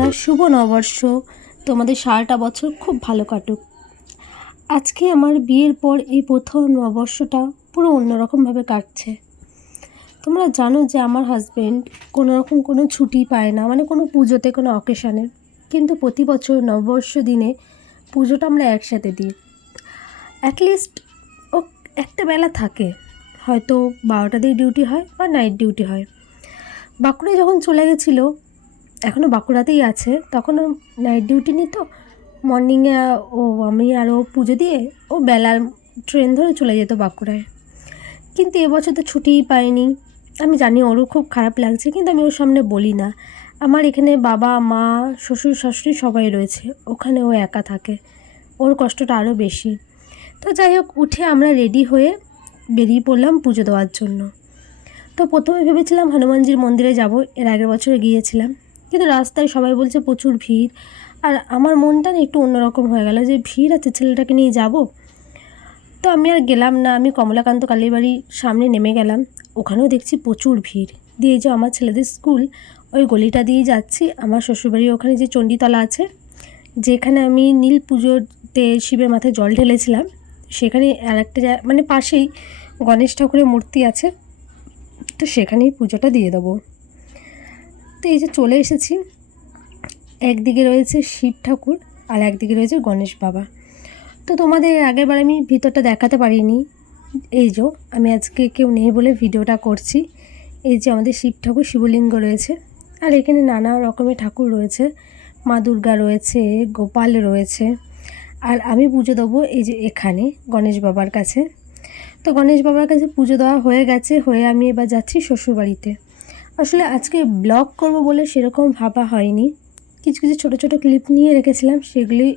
বন্ধুরা, শুভ নববর্ষ। তোমাদের সারাটা বছর খুব ভালো কাটুক। আজকে আমার বিয়ের পর এই প্রথম নববর্ষটা পুরো অন্যরকমভাবে কাটছে। তোমরা জানো যে আমার হাজব্যান্ড কোনো ছুটি পায় না, মানে কোনো পুজোতে, কোনো অকেশানে। কিন্তু প্রতি বছর নববর্ষ দিনে পুজোটা আমরা একসাথে দিই। অ্যাটলিস্ট ও একটা বেলা থাকে, হয়তো 12টা দিয়ে ডিউটি হয় বা নাইট ডিউটি হয়। বাঁকুড়ায় যখন চলে গেছিলো, এখনও বাঁকুড়াতেই আছে, তখনও নাইট ডিউটি নিত। মর্নিংয়ে আমি আরও পুজো দিয়ে বেলার ট্রেন ধরে চলে যেত বাঁকুড়ায়। কিন্তু এবছর তো ছুটিই পাইনি। আমি জানি ওরও খুব খারাপ লাগছে, কিন্তু আমি ওর সামনে বলি না। আমার এখানে বাবা মা শ্বশুর শাশুড়ি সবাই রয়েছে, ওখানে ও একা থাকে, ওর কষ্টটা আরও বেশি। তো যাই হোক, উঠে আমরা রেডি হয়ে বেরিয়ে পড়লাম পুজো দেওয়ার জন্য। তো প্রথমে ভেবেছিলাম হনুমানজির মন্দিরে যাব, এর আগের বছরে গিয়েছিলাম। কিন্তু রাস্তায় সবাই বলছে প্রচুর ভিড়, আর আমার মনটা না একটু অন্যরকম হয়ে গেল যে ভিড় আছে, ছেলেটাকে নিয়ে যাব। তো আমি আর গেলাম না। আমি কমলাকান্ত কালীবাড়ির সামনে নেমে গেলাম, ওখানেও দেখছি প্রচুর ভিড়। দিয়ে যে আমার ছেলেদের স্কুল, ওই গলিটা দিয়েই যাচ্ছি। আমার শ্বশুরবাড়ির ওখানে যে চণ্ডীতলা আছে, যেখানে আমি নীল পুজোতে শিবের মাথায় জল ঢেলেছিলাম, সেখানে আর একটা মানে পাশেই গণেশ ঠাকুরের মূর্তি আছে, তো সেখানেই পুজোটা দিয়ে দেবো। তো এই যে চলে এসেছি, একদিকে রয়েছে শিব ঠাকুর আর একদিকে রয়েছে গণেশ বাবা। তো তোমাদের আগেরবার আমি ভিতরটা দেখাতে পারিনি। এই যে আমি আজকে কেউ নেই বলে ভিডিওটা করছি। এই যে আমাদের শিব ঠাকুর, শিবলিঙ্গ রয়েছে, আর এখানে নানা রকমের ঠাকুর রয়েছে, মা দুর্গা রয়েছে, গোপাল রয়েছে। আর আমি পুজো দেবো এই যে এখানে গণেশ বাবার কাছে। তো গণেশ বাবার কাছে পুজো দেওয়া হয়ে গেছে, হয়ে আমি এবার যাচ্ছি শ্বশুরবাড়িতে। আসলে আজকে ব্লগ করব বলে সেরকম ভাবা হয়নি, কিছু কিছু ছোটো ছোটো ক্লিপ নিয়ে রেখেছিলাম, সেগুলোই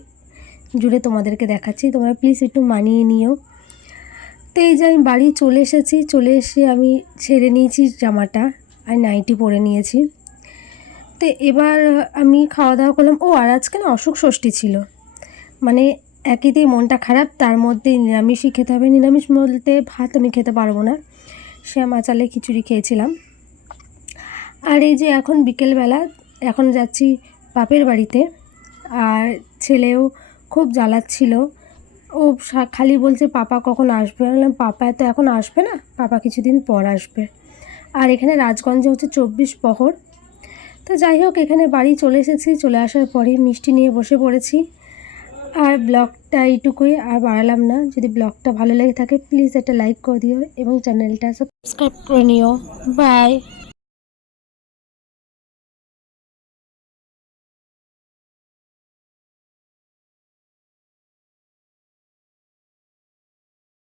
জুড়ে তোমাদেরকে দেখাচ্ছি। তোমরা প্লিজ একটু মানিয়ে নিও। তো এই যে আমি বাড়ি চলে এসেছি, চলে এসে আমি ছেড়ে নিয়েছি জামাটা আর নাইটি পরে নিয়েছি। তো এবার আমি খাওয়া দাওয়া করলাম। আর আজকে না অশোক ষষ্ঠী ছিল, মানে একইতেই মনটা খারাপ, তার মধ্যে নিরামিষই খেতে হবে। নিরামিষ বলতে ভাত আমি খেতে পারবো না, শ্যামা চালে খিচুড়ি খেয়েছিলাম। আর এই যে এখন বিকেলবেলা, এখন যাচ্ছি বাপের বাড়িতে। আর ছেলেও খুব জ্বালাচ্ছিল, ও খালি বলছে পাপা কখন আসবে। আমি বললাম পাপা তো এখন আসবে না, পাপা কিছুদিন পর আসবে। আর এখানে রাজগঞ্জে হচ্ছে 24 প্রহর। তো যাই হোক, এখানে বাড়ি চলে এসেছি, চলে আসার পরেই মিষ্টি নিয়ে বসে পড়েছি। আর ব্লগটা এইটুকুই, আর বাড়ালাম না। যদি ব্লগটা ভালো লেগে থাকে প্লিজ একটা লাইক করে দিও এবং চ্যানেলটা সাবস্ক্রাইব করে নিও। বাই।